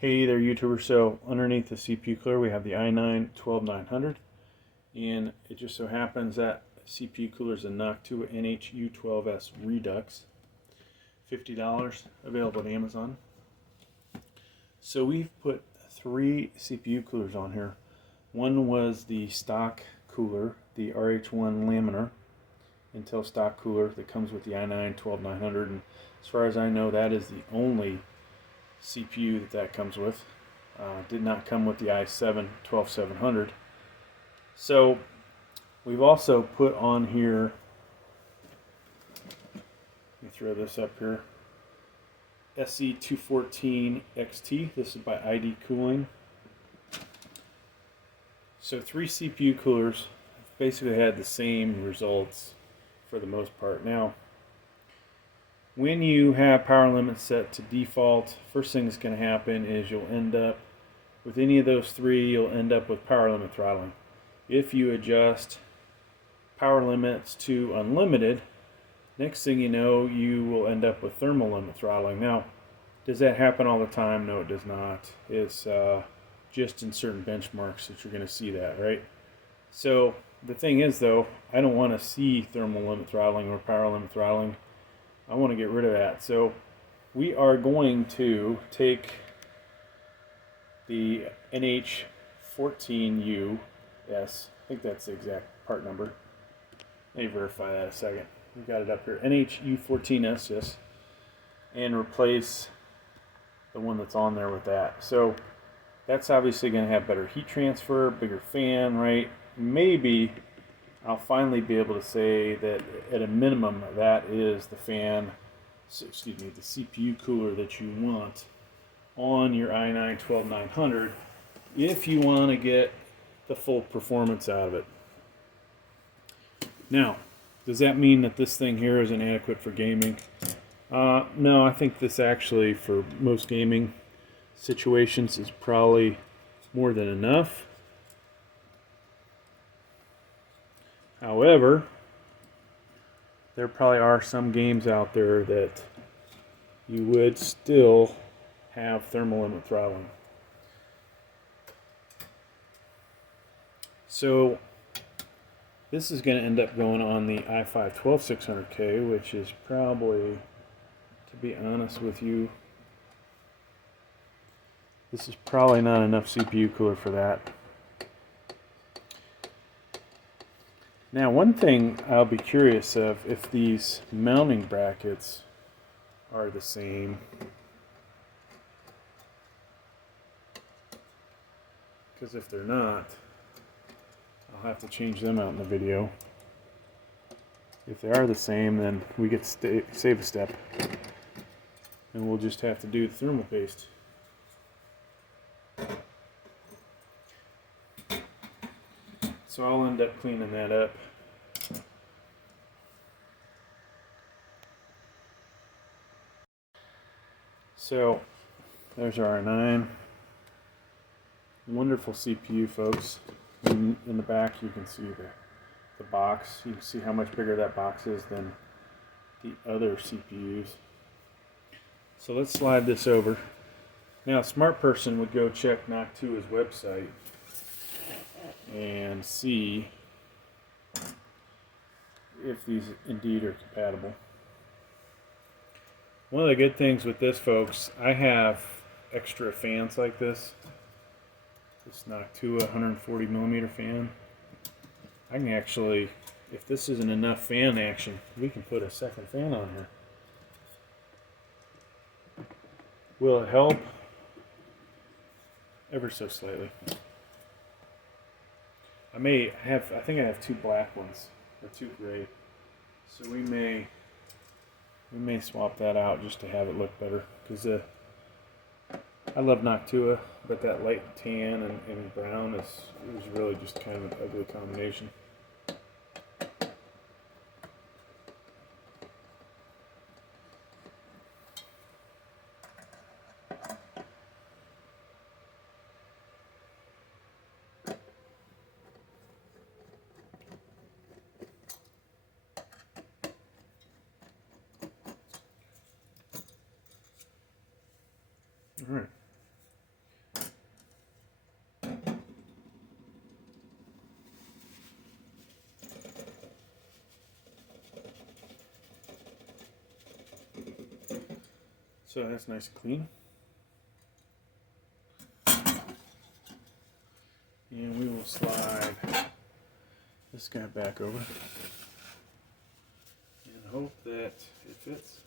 Hey there, YouTuber. So underneath the CPU cooler we have the i9-12900, and it just so happens that CPU cooler is a Noctua NH-U12S Redux, $50, available at Amazon. So we've put 3 CPU coolers on here. One was the stock cooler, the RH1 laminar Intel stock cooler that comes with the i9-12900, and as far as I know, that is the only CPU that comes with. Did not come with the i7-12700. So we've also put on here, let me throw this up here, SE214 XT. This is by ID Cooling. So 3 CPU coolers basically had the same results for the most part. Now, when you have power limits set to default, first thing that's going to happen is you'll end up with any of those 3, you'll end up with power limit throttling. If you adjust power limits to unlimited, next thing you know, you will end up with thermal limit throttling. Now, does that happen all the time? No, it does not. It's just in certain benchmarks that you're going to see that, right? So the thing is, though, I don't want to see thermal limit throttling or power limit throttling. I want to get rid of that. So we are going to take the NH14US, I think that's the exact part number. Let me verify that a second. We've got it up here, NH-U14S, yes, and replace the one that's on there with that. So that's obviously going to have better heat transfer, bigger fan, right? Maybe I'll finally be able to say that at a minimum that is the fan, excuse me, the CPU cooler that you want on your i9-12900 if you want to get the full performance out of it. Now, does that mean that this thing here is inadequate for gaming? No, I think this actually, for most gaming situations, is probably more than enough. However, there probably are some games out there that you would still have thermal limit throttling. So this is going to end up going on the i5-12600K, which is probably, to be honest with you, this is probably not enough CPU cooler for that. Now, one thing I'll be curious of, if these mounting brackets are the same. Because if they're not, I'll have to change them out in the video. If they are the same, then we get to save a step. And we'll just have to do the thermal paste. So I'll end up cleaning that up. So there's our i9. Wonderful CPU, folks. In the back you can see the box. You can see how much bigger that box is than the other CPUs. So let's slide this over. Now, a smart person would go check Noctua's website and see if these indeed are compatible. One of the good things with this, folks, I have extra fans like this. This Noctua 140 millimeter fan. I can actually, if this isn't enough fan action, we can put a second fan on here. Will it help? Ever so slightly. I think I have 2 black ones, or 2 gray. So we may swap that out just to have it look better, because I love Noctua, but that light tan and brown is really just kind of an ugly combination. All right. So that's nice and clean. And we will slide this guy back over and hope that it fits.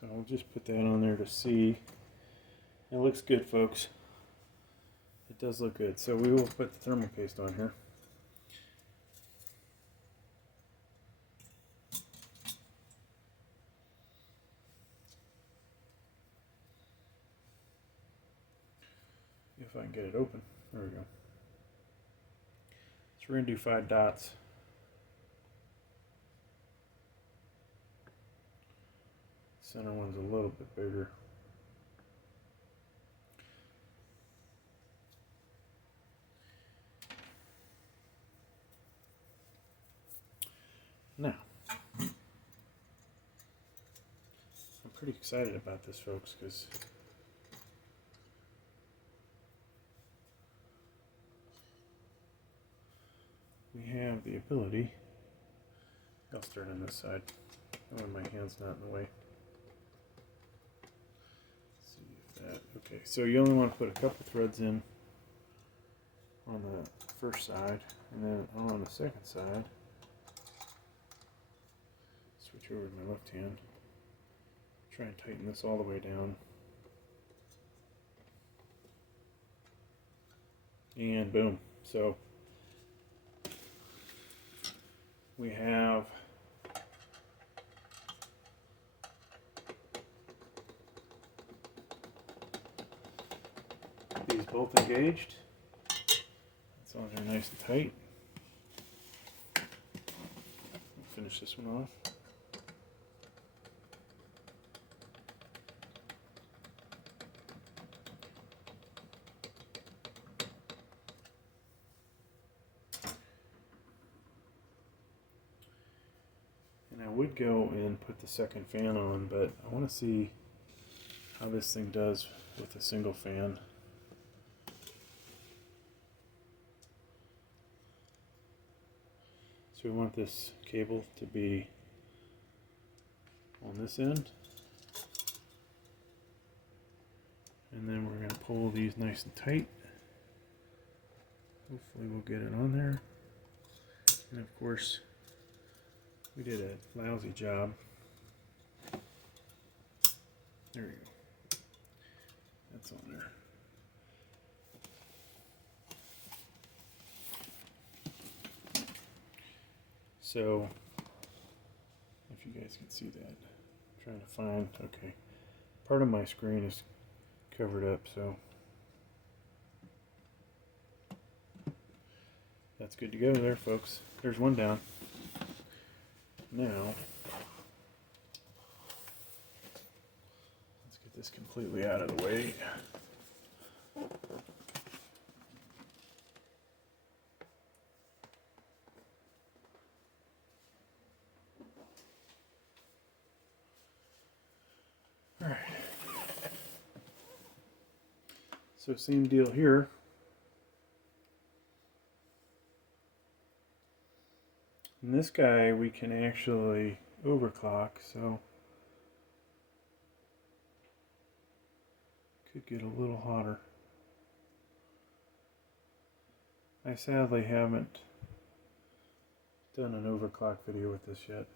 So we'll just put that on there to see. It looks good, folks. It does look good. So we will put the thermal paste on here. If I can get it open. There we go. So we're going to do 5 dots. Center one's a little bit bigger. Now, I'm pretty excited about this, folks, because we have the ability. I'll start on this side. Oh, my hand's not in the way. Let's see if that. Okay, so you only want to put a couple threads in on the first side, and then on the second side, switch over to my left hand. Try and tighten this all the way down. And boom. So we have these both engaged. So they're nice and tight. Finish this one off. And I would go and put the second fan on, but I want to see how this thing does with a single fan. So we want this cable to be on this end. And then we're going to pull these nice and tight. Hopefully we'll get it on there. And of course, we did a lousy job. There we go. That's on there. So, if you guys can see that, I'm trying to find, okay, part of my screen is covered up, so that's good to go there, folks. There's one down. Now, let's get this completely out of the way. All right. So same deal here. And this guy we can actually overclock, so could get a little hotter. I sadly haven't done an overclock video with this yet.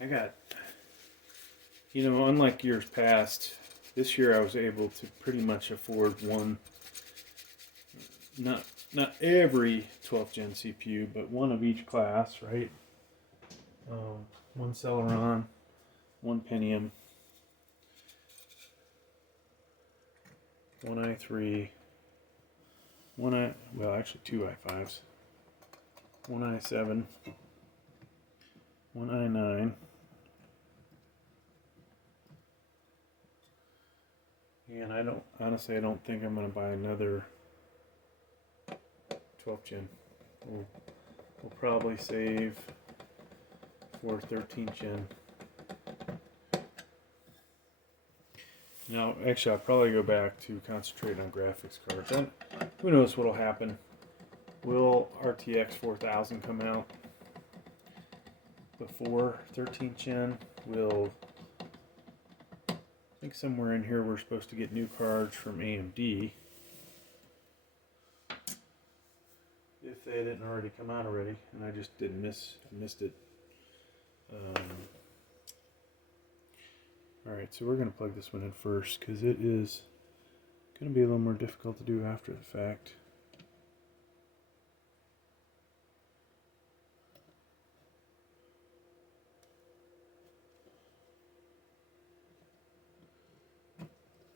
I got, you know, unlike years past, this year I was able to pretty much afford one, not every 12th gen CPU, but one of each class, right? One Celeron, one Pentium, one i3, well actually two i5s, one i7, one i9, and I don't think I'm going to buy another 12th gen. We'll probably save for 13th gen. Now, actually, I'll probably go back to concentrating on graphics cards. And who knows what'll happen? Will RTX 4000 come out before 13th gen? Will, I think somewhere in here we're supposed to get new cards from AMD. If they didn't already come out already, and I just didn't missed it. Alright, so we're going to plug this one in first because it is going to be a little more difficult to do after the fact.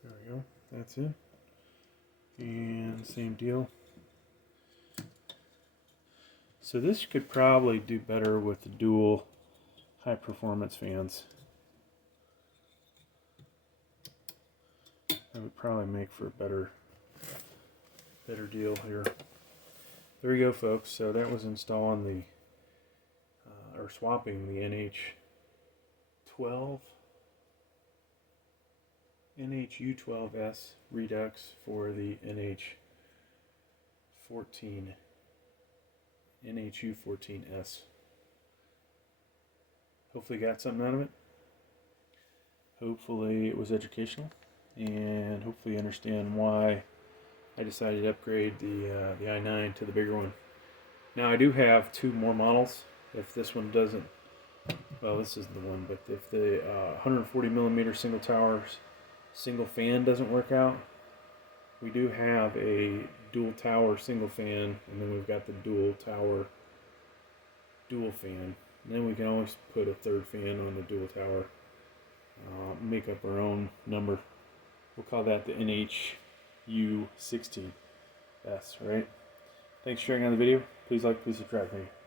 There we go, that's it. And same deal. So this could probably do better with the dual high performance fans. That would probably make for a better deal here. There we go, folks. So that was installing the or swapping the NHU12S Redux for the NHU14S. Hopefully got something out of it. Hopefully it was educational, and hopefully you understand why I decided to upgrade the i9 to the bigger one. Now I do have two more models. If this one doesn't, well, this is the one, but if the 140 millimeter single towers single fan doesn't work out, we do have a dual tower single fan, and then we've got the dual tower dual fan. And then we can always put a third fan on the dual tower. Make up our own number. We'll call that the NHU16S, right? Thanks for sharing on the video. Please like, please subscribe. Thank you.